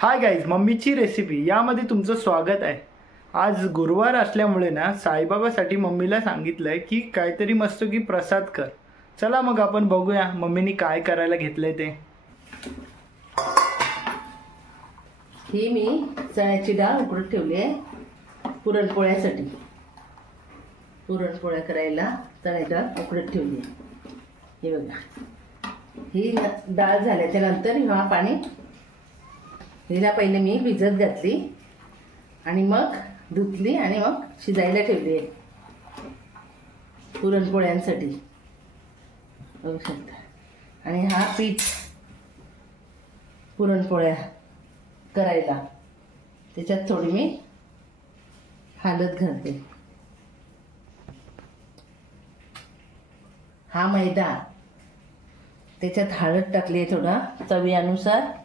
Hi guys, मम्मीची recipe यामध्ये तुमचं स्वागत आहे। आज गुरुवार असल्यामुळे ना साईबाबासाठी मम्मीला सांगितलंय की काहीतरी मस्त की प्रसाद कर। चला मग आपण बघूया मम्मीनी काय करायला घेतलंय ते। ही मी चण्याची डाळ उकडत ठेवली आहे पुरणपोळ्यासाठी। पुरणपोळ्या करायला चण्याची डाळ उकडत ठेवली आहे। हे बघा, ही डाळ झाल्याच्या नंतर हा पाणी हिला पहिले मी भिजत घातली आणि मग धुतली आणि मग शिजायला ठेवली आहे पुरणपोळ्यांसाठी, बघू शकता। आणि हा पीठ पुरणपोळ्या करायला त्याच्यात थोडी मी हळद घालते। हा मैदा, त्याच्यात हळद टाकली आहे थोडा चवीनुसार,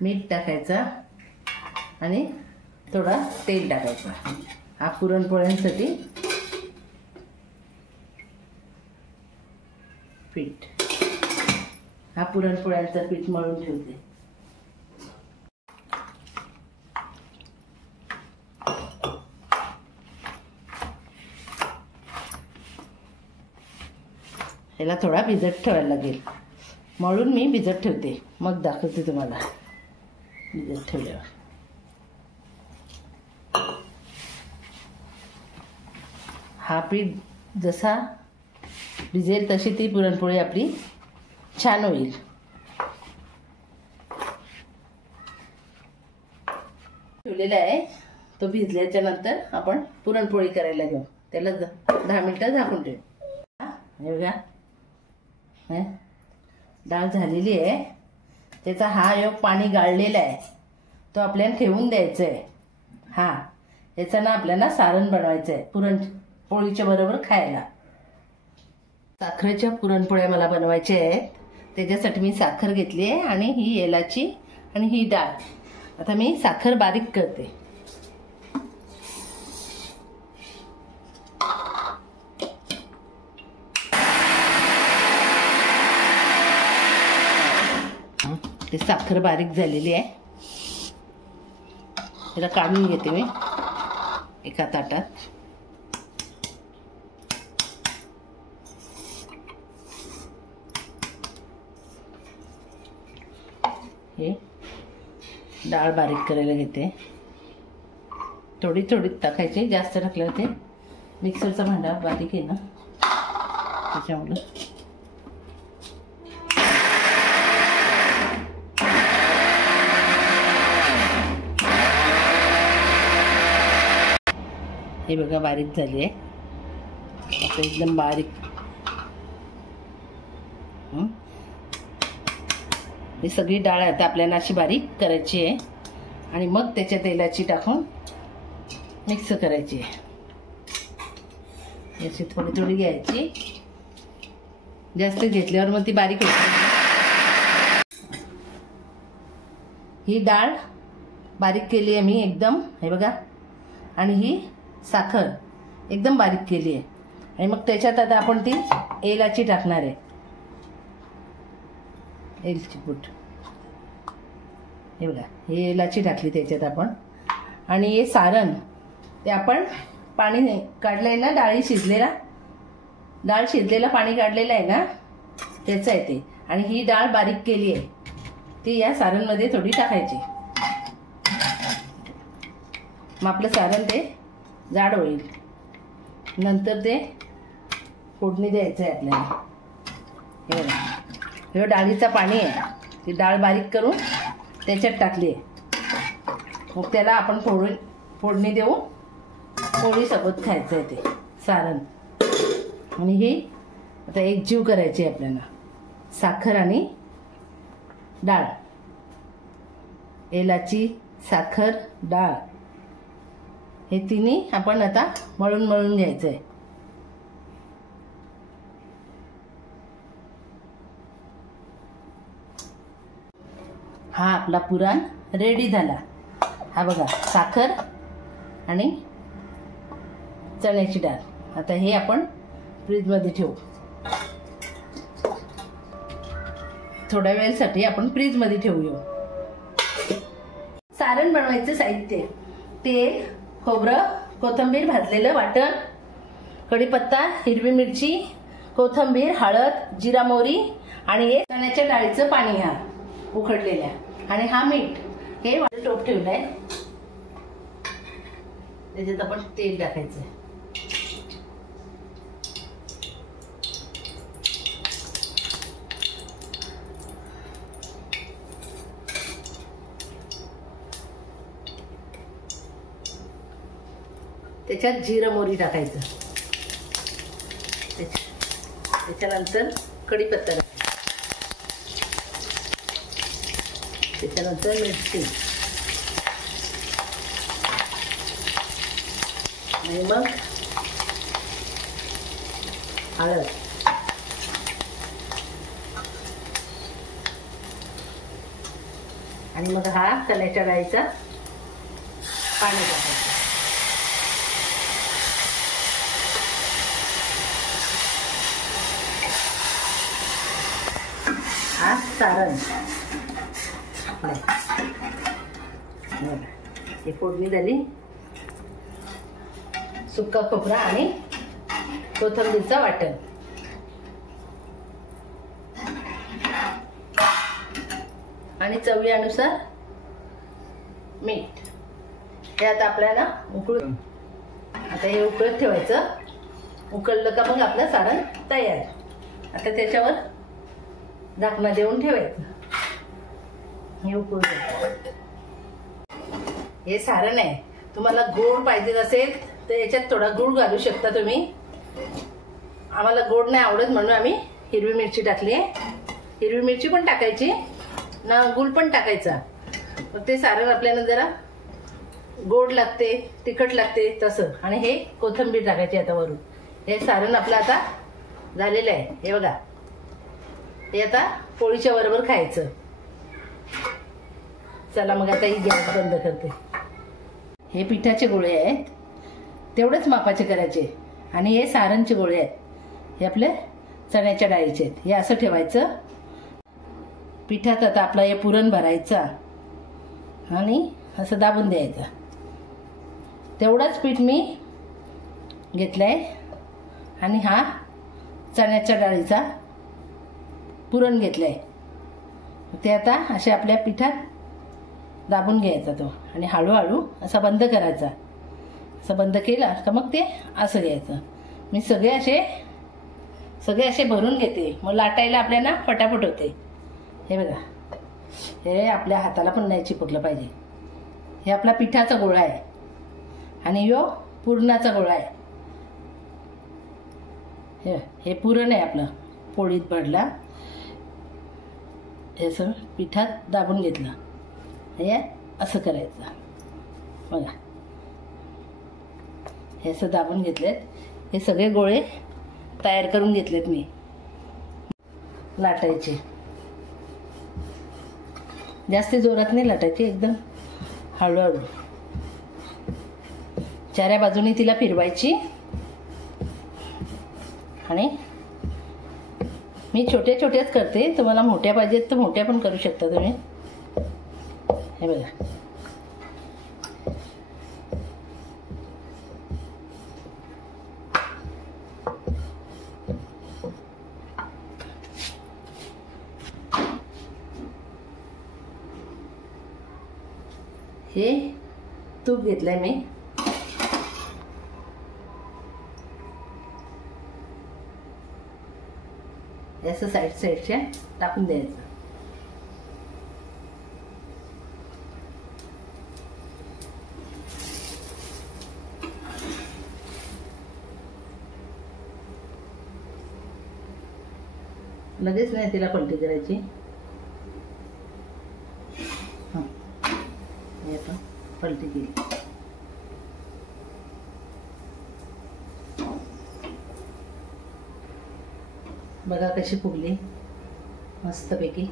मीठ टाकायचा आणि थोडा तेल टाकायचा। हा पुरणपोळ्यांसाठी पीठ, हा पुरणपोळ्यांचं पीठ मळून ठेवते। ह्याला थोडा भिजत ठेवायला लागेल, मळून मी भिजत ठेवते, मग दाखवते तुम्हाला भिजत ठेवल्यावर। हा पीठ जसा भिजेल तशी ती पुरणपोळी आपली छान होईल। ठेवलेला आहे तो, भिजल्याच्या नंतर आपण पुरणपोळी करायला घेऊ। त्याला 10 मिनिटं झाकून ठेवू। हे बघा, डाळ झालेली आहे, त्याचा हा योग पाणी गाळलेला आहे तो आपल्याला ठेवून द्यायचा आहे। याचं ना आपल्याला सारण बनवायचं आहे पुरणपोळीच्या बरोबर खायला। साखरेच्या पुरणपोळ्या मला बनवायच्या आहेत, त्याच्यासाठी मी साखर घेतली आहे आणि ही एलाची आणि ही डाळ। आता मी साखर बारीक करते। ते साखर बारीक झालेली आहे, त्याला काढून घेते मी एका ताटात। हे डाळ बारीक करायला घेते, थोडी थोडी टाकायची, जास्त टाकल्यावर ते मिक्सरचा भांडा बारीक आहे ना त्याच्यामुळे। हे बघा बारीक झाली आहे, आता एकदम बारीक। ही सगळी डाळ आता आपल्याला अशी बारीक करायची आहे आणि मग त्याच्या तेलाची टाकून मिक्स करायची आहे। याची थोडी थोडी घ्यायची, जास्त घेतल्यावर मग ती बारीक होते। ही डाळ बारीक केली आहे मी एकदम, हे बघा, आणि ही साखर एकदम बारीक केली आहे। आणि मग त्याच्यात आता आपण ती एलाची टाकणार आहे, एलची पूड। हे बघा, हे एलाची टाकली त्याच्यात आपण। आणि हे सारण ते आपण पाणी काढलंय ना, डाळ शिजलेला पाणी काढलेलं आहे ना त्याचं आहे ते। आणि ही डाळ बारीक केली आहे ती या सारणमध्ये थोडी टाकायची, मग आपलं सारण ते जाड होईल। नंतर ते फोडणी द्यायचं आहे आपल्याला। हे बघा, हे डाळीचं पाणी आहे, ती डाळ बारीक करून त्याच्यात टाकली आहे। मग त्याला आपण फोडणी देऊन पोळीसोबत खायचं आहे ते सारण। आणि ही आता एकजीव करायची आहे आपल्याला, साखर आणि डाळ, एलाची, साखर, डाळ, हे तिन्ही आपण आता मळून मळून घ्यायचं आहे। हा आपला पुरण रेडी झाला। हा बघा, साखर आणि चण्याची डाळ। आता हे आपण फ्रीजमध्ये ठेवू। थोड्या वेळेसाठी आपण फ्रीजमध्ये ठेवूया. सारण बनवायचं साहित्य: तेल, खोबरं, कोथिंबीर, भाजलेलं वाटण, कढीपत्ता, हिरवी मिरची, कोथिंबीर, हळद, जिरा मोहरी आणि हे चण्याच्या डाळीचं पाणी हा उकडलेल्या, आणि हा मीठ. हे टोप ठेवलंय, त्याच्यात आपण तेल टाकायचं. त्याच्यात जिरं मोहरी टाकायचं. त्याच्यानंतर कढीपत्ता टाकायचा. त्याच्यानंतर मिरची आणि मग हळद. आणि मग हा चण्याच्या डाळीचा पाणी टाकायचं. हा सारण हे फोडणी झाली. सुका खोबरा आणि कोथिंबीरचं वाटण. आणि चवीनुसार मीठ. हे आता आपल्याला उकळून, आता हे उकळत ठेवायचं. उकळलं का मग आपलं सारण तयार. आता त्याच्यावर झाकणं देऊन ठेवायचं. हे उकळून घ्यायचं. हे सारण आहे. तुम्हाला गोड पाहिजे असेल तर याच्यात थोडा गूळ घालू शकता तुम्ही. आम्हाला गोड नाही आवडत म्हणून आम्ही हिरवी मिरची टाकली आहे. हिरवी मिरची पण टाकायची ना, गूळ पण टाकायचा. मग ते सारण आपल्याला जरा गोड लागते, तिखट लागते तसं. आणि हे कोथिंबीर टाकायची आता वरून. हे सारण आपलं आता झालेलं आहे. हे बघा, हे आता पोळीच्या बरोबर खायचं. चला मग आता ही गॅस बंद करते. हे पिठाचे गोळे आहेत, तेवढेच मापाचे करायचे. आणि हे सारणचे गोळे आहेत, हे आपले चण्याच्या डाळीचे आहेत. हे असं ठेवायचं. पिठात आता आपला हे पुरण भरायचा आणि असं दाबून द्यायचं. तेवढंच पीठ मी घेतलंय. आणि हा चण्याच्या डाळीचा पुरण घेतलंय. ते आता असे आपल्या पिठात दाबून घ्यायचा तो. आणि हळूहळू असा बंद करायचा. असं बंद केला का मग ते असं घ्यायचं. मी सगळे असे भरून घेते. मग लाटायला आपल्याला फटाफट होते. हे बघा, हे आपल्या हाताला पण नाही चिपकलं पाहिजे. हे आपला पिठाचा गोळा आहे आणि ह्यो पुरणाचा गोळा आहे. हे पुरण आहे आपलं पोळीत भरला. हे असं पिठात दाबून घेतलं. हे असं करायचं. बघा, हे असं दाबून घेतलेत. हे सगळे गोळे तयार करून घेतलेत मी. लाटायचे, जास्त जोरात नाही लाटायचे, एकदम हळूहळू. चाऱ्या बाजूनी तिला फिरवायची. आणि मी छोट्या छोट्याच करते. तुम्हाला मोठ्या पाहिजेत तर मोठ्या पण करू शकता तुम्ही. हे बघा, हे तूप घेतलंय मी. असं साईडच्या टाकून द्यायचं. लगेच नाही तिला पलटी करायची. हे आपण पलटी केली. बघा कशी फुगली मस्तपैकी.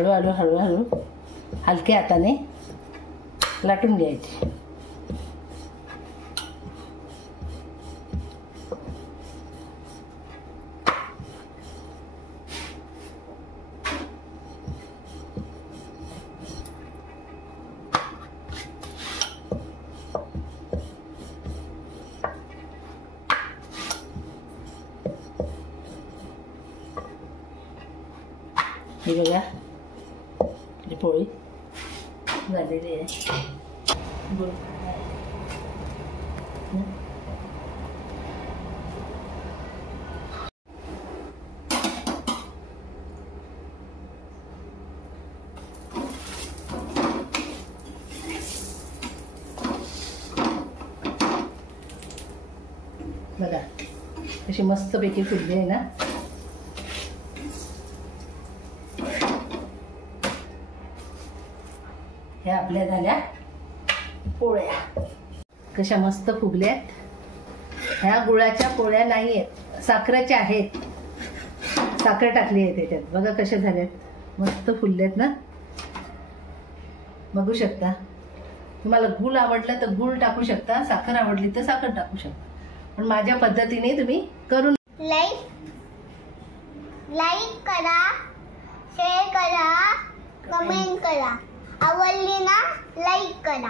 हळूहळू हळूहळू हलक्या हाताने लाटून घ्यायची. ही बघा ही पोळी झालेली आहे. बघा अशी मस्तपैकी फुलली आहे ना. ह्या आपल्या झाल्या पोळ्या. कशा मस्त फुगल्यात. ह्या गुळाच्या पोळ्या नाही आहेत, साखरेच्या आहेत. साखर टाकली आहे त्याच्यात. बघा कशा झाल्यात, मस्त फुलल्यात ना. बघू शकता. तुम्हाला गूळ आवडलं तर गूळ टाकू शकता, साखर आवडली तर साखर टाकू शकता. पण माझ्या पद्धतीने तुम्ही करून लाईक करा, शेअर करा, कमेंट करा. आवडली ना लाईक करा.